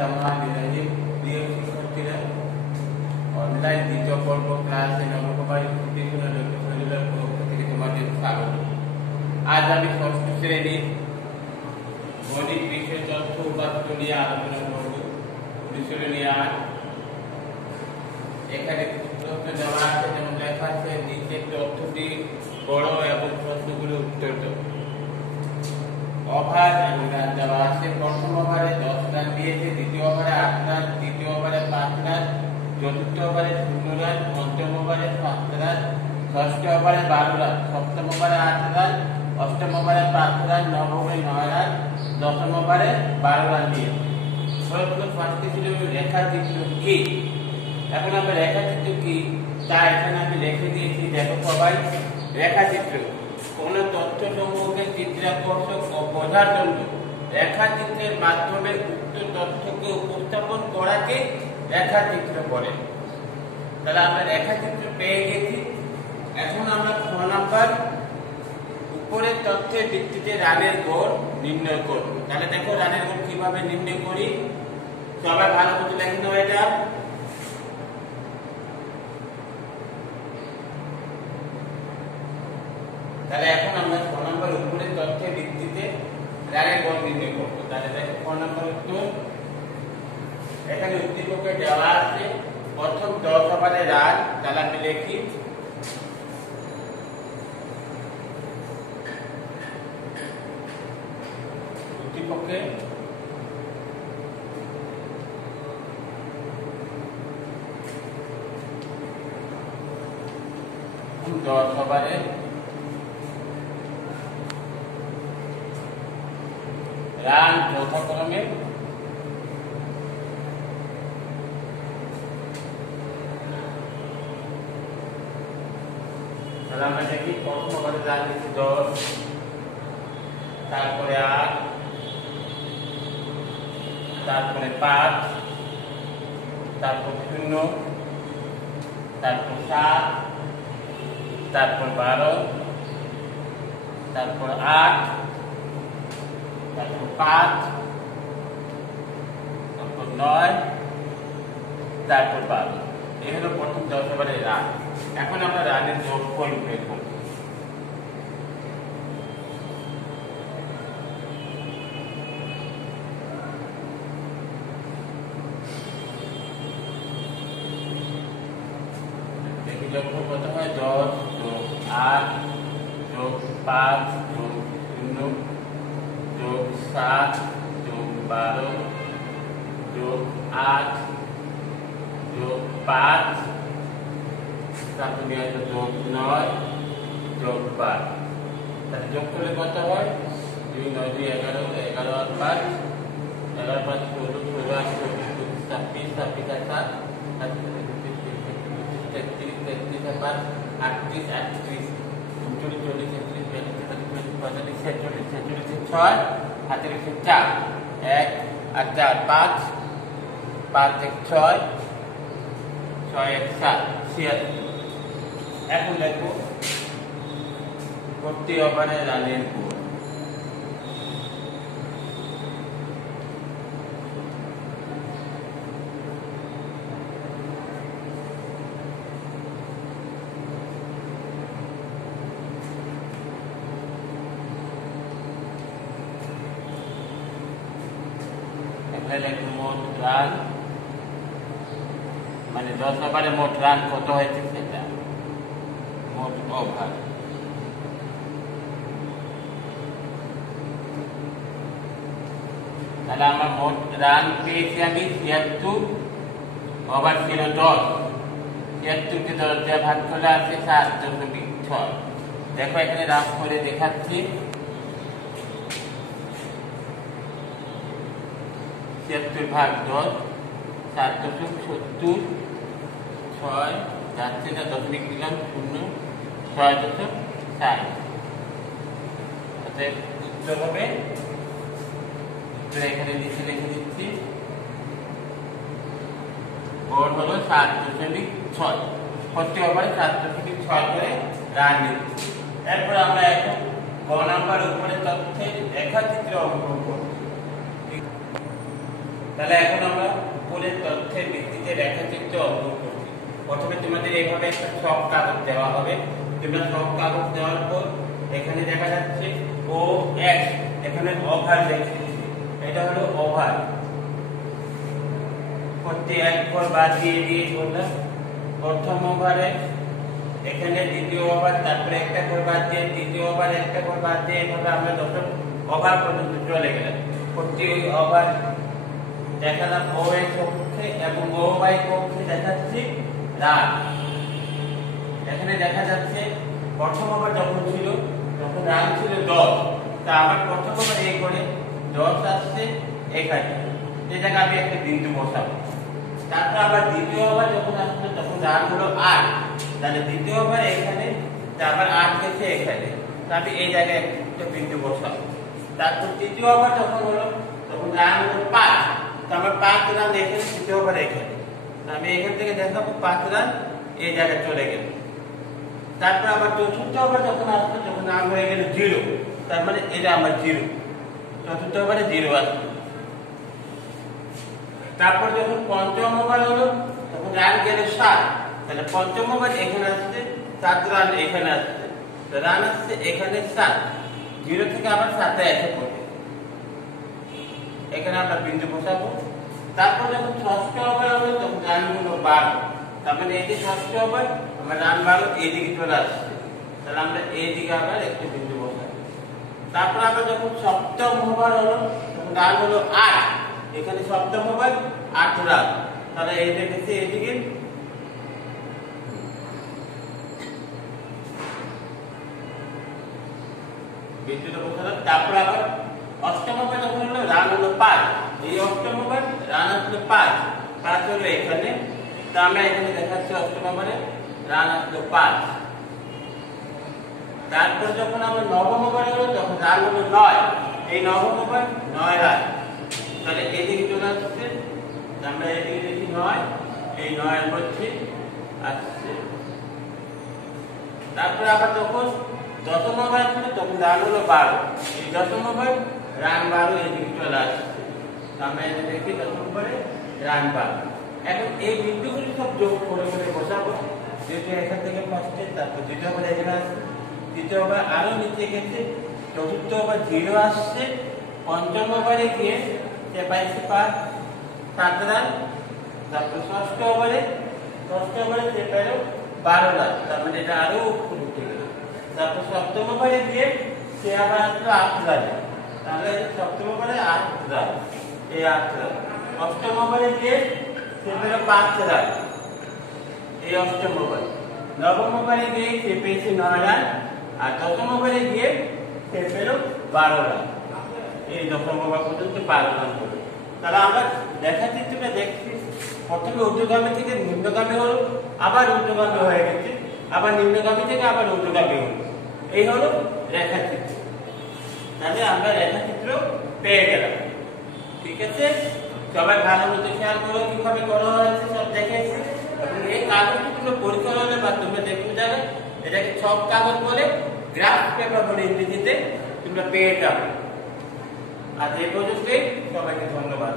জমা দিলে প্রিয় শিক্ষার্থীরা, অনলাইন দ্বিতীয় পর্ব ক্লাসে নবকুমারী শরীরের পক্ষ থেকে তোমাদের স্বাগত। আজ আমি ষষ্ঠ শ্রেণীর গণিত বিষয় তথ্য উপাত্ত নিয়ে আলোচনা করব। বিষয় নিয়ে আজ এখানে তথ্য দেওয়া আছে, যেমন লেখা আছে নিচের তথ্যটি বড় এবং প্রশ্নগুলো উত্তর দাও। ওভার রান দেওয়া আছে, প্রথম ওভারে 10 রান দিয়েছে, দ্বিতীয় ওভারে 8 রান, তৃতীয় ওভারে 5 রান, চতুর্থ ওভারে 0 রান, পঞ্চম ওভারে 7 রান, ষষ্ঠ ওভারে 12 রান, সপ্তম ওভারে 8 রান, অষ্টম ওভারে 5 রান, নবম ওভারে 9 রান, দশম ওভারে 12 রান দিয়েছে। সর্বপ্রথম ফার্স্টে ছিল রেখাচিত্র কি। এখন আমরা রেখাচিত্র কি তা এখানে আমি লিখে দিয়েছি, দেখো সবাই। রেখাচিত্র কোন তথ্য সমূহকে চিত্রাকর্ষক ও বোঝার জন্য রেখাচিত্রের মাধ্যমে উক্ত তথ্যকে উপস্থাপন করাকে রেখাচিত্র বলে। তাহলে আমরা রেখাচিত্র পেয়ে গেছি। এখন আমরা খ নাম্বার উপরের তথ্যের ভিত্তিতে রানের গড় নির্ণয় করব। তাহলে দেখো রানের গড় কিভাবে নির্ণয় করি, সবাই ভালো করে লিখে নাও এটা। তাহলে এখন আমরা ছ নম্বর উপরের তথ্যের ভিত্তিতে রানের গড় নির্ণয় করব। তাহলে দেখো ছ নম্বর উত্তর, এখানে উদ্দীপকে দেওয়া আছে প্রথম 10 ওভারে রান। তাহলে আমি লিখি উদ্দীপকে দশ ওভারে রান যথাক্রমে আমরা দেখি প্রথম ওভারে রান দিচ্ছি 10, তারপরে 8, তারপরে 5, তারপর 0, তারপর 7, তারপর 12, তারপর 8, তারপর 5, তারপর 9, তারপর 12। এই হলো প্রথম 10 ওভারের রান। এখন আমরা রানের যোগফল বের করব। দেখি যোগফল কত হয়, 10 যোগ 8 যোগ 5 যোগ 0 যোগ 7 যোগ 12 যোগ 8 যোগ 5, তারপর যোগ 9 যোগ 12। তাহলে যোগ করলে কত হয়, 2 9 2 11, 11 আর 5, 11 5 16, 16 আর 24, 26, 26 আর 7, 33, 33 আর 5, 38, 38, 39, 40, 41, 42, 43, 45, 46, 46, 46, 4, 1 আর 4 5, 5 1 6, 6 1 7, 76। এখন দেখো প্রতি ওভারে রানের গড়। এখানে দেখো মোট রান, মানে 10 ওভারে মোট রান কত হয়েছে সেটা মোট ওভার। তাহলে আমার মোট রান পেয়েছি আমি 76, ওভার ছিল 10, 76 কে 10 দিয়ে ভাগ করলে আছে 7.6। দেখো এখানে রাফ করে দেখাচ্ছি, 76 ভাগ 10, 7.70, 6 যাচ্ছে না, দশমিক দিলাম 0, 6.60। অতএব উত্তর হবে, উত্তর এখানে নিচে লিখে দিচ্ছি, গড় হলো 7.6। প্রতি ওভারে 7.6 করে রান দিচ্ছি। এরপর আমরা এখন গ নাম্বার উপরে তথ্যের রেখাচিত্র অঙ্কন করব। তাহলে এখন আমরা উপরের তথ্যের ভিত্তিতে রেখাচিত্র অঙ্কন করছি। প্রথমে তোমাদের এইভাবে একটা ছক কাগজ দেওয়া হবে। তোমরা ছক কাগজ দেওয়ার পর এখানে দেখা যাচ্ছে ও এক্স, এখানে ওভার দেখছি, এটা হলো ওভার। প্রতি এক ঘর বাদ দিয়ে বললাম প্রথম ওভারে, এখানে দ্বিতীয় ওভার, তারপরে একটা ঘর বাদ দিয়ে তৃতীয় ওভার, একটা ঘর বাদ দিয়ে এভাবে আমরা দশম ওভার পর্যন্ত চলে গেলাম। প্রতি ওভার দেখালাম ও এক্স কক্ষে এবং ও ওয়াই কক্ষে দেখাচ্ছি রান। এখানে দেখা যাচ্ছে প্রথম ওভার যখন ছিল তখন রান ছিল 10, তা আমার প্রথম ওভার এই করে 10 আসছে এখানে, এই জায়গায় আমি একটা বিন্দু বসাবো। তারপর আবার দ্বিতীয় ওভার যখন আসলো তখন রান হলো 8, তাহলে দ্বিতীয় ওভার এখানে, আবার 8 গেছে এখানে, তা আমি এই জায়গায় একটা বিন্দু বসাবো। তারপর তৃতীয় ওভার যখন হলো তখন রান হলো 5, তো আমার 5 রান এখানে, তৃতীয় ওভার এখানে, আমি এখান থেকে দেখাবো 5 রান এই জায়গায় চলে গেল। তারপর আবার চতুর্থ ওভার যখন আসলো তখন রান হয়ে গেল 0, তার মানে এটা আমার 0, চতুর্থ ওভারে 0 আসলো। তারপর যখন পঞ্চম ওভার হলো তখন রান গেল 7, তাহলে পঞ্চম ওভার এখানে আসছে 7 রান, এখানে আসছে রান আসছে এখানে 7, 0 থেকে আবার 7 এসে পড়বে, এখানে আমরা বিন্দু বসাবো। তারপর যখন ষষ্ঠ ওভার হলো তখন রান হলো 12, তার মানে এই যে ষষ্ঠ ওভার আমার রান 12 এইদিকে চলে আসছে, তাহলে আমরা এইদিকে আবার একটু বিন্দু বসাবো। তারপর আবার যখন সপ্তম ওভার হলো তখন রান হলো 8, এখানে সপ্তম ওভার 8 রান, তাহলে এই দেখেছি এইদিকে বিন্দুটা বসালাম। তারপর আবার অষ্টম ওভার যখন হলো রান হলো 5, এই অষ্টম ওভার রান আসলো 5 হলো এখানে, তা আমরা এখানে দেখাচ্ছি অষ্টম ওভারে রান আসলো 5। তারপর যখন আমরা নবম ওভার হলো তখন রান হলো 9, এই নবম ওভার 9 রান, তাহলে এদিকে চলে আসছে, আমরা এদিকে দেখি 9, এই 9 এর মধ্যে আসছে। তারপর আবার যখন দশম ওভার আসলো তখন রান হলো 12, এই দশম ওভার রান 12 এদিকে চলে আসছে, আমরা এদিকে দেখি দশম ওভারে রান 12। এখন এই বিন্দুগুলি সব যোগ করে করে বসাবো, যেহেতু এখান থেকে ফার্স্টে, তারপর দ্বিতীয় ওভার এখানে আসছে, তৃতীয় ওভার আরো নিচে গেছে, চতুর্থ ওভার 0 আসছে, পঞ্চম ওভারে গিয়ে সে পাইছে 7 রান, তারপর ষষ্ঠ ওভারে সে পেল 12 রান, তার মানে এটা আরো উপরে উঠে গেল। তারপর সপ্তম ওভারে গিয়ে সে আবার আসলো 8 রানে, তাহলে সপ্তম ওভারে 8 রান, এই 8 রান। অষ্টম ওভারে গিয়ে সে পেল 5 রান, এই অষ্টম ওভার। নবম ওভারে গিয়ে সে পেয়েছে 9 রান, আর দশম ওভারে গিয়ে সে পেল 12 রান, এই দশম ওভার পর্যন্ত 12 রান হলো। তাহলে আমরা রেখাচিত্রটা দেখছি, প্রথমে ঊর্ধ্বগামী থেকে নিম্নগামী হলো, আবার ঊর্ধ্বগামী হয়ে গেছে, আবার নিম্নগামী থেকে আবার ঊর্ধ্বগামী হলো, এই হলো রেখাচিত্র। তাহলে আমরা রেখাচিত্র পেয়ে গেলাম। ঠিক আছে, সবাই ভালো মতো খেয়াল করো কিভাবে করা হয়েছে, সব দেখেছি। এবং এই কাগজটি তোমরা পরীক্ষা হলে বা তোমরা দেখতে যাবে, এটাকে ছক কাগজ বলে, গ্রাফ পেপার বলে ইংরেজিতে, তোমরা পেয়ে যাবে। আজ এই পর্যন্তই, সবাইকে ধন্যবাদ।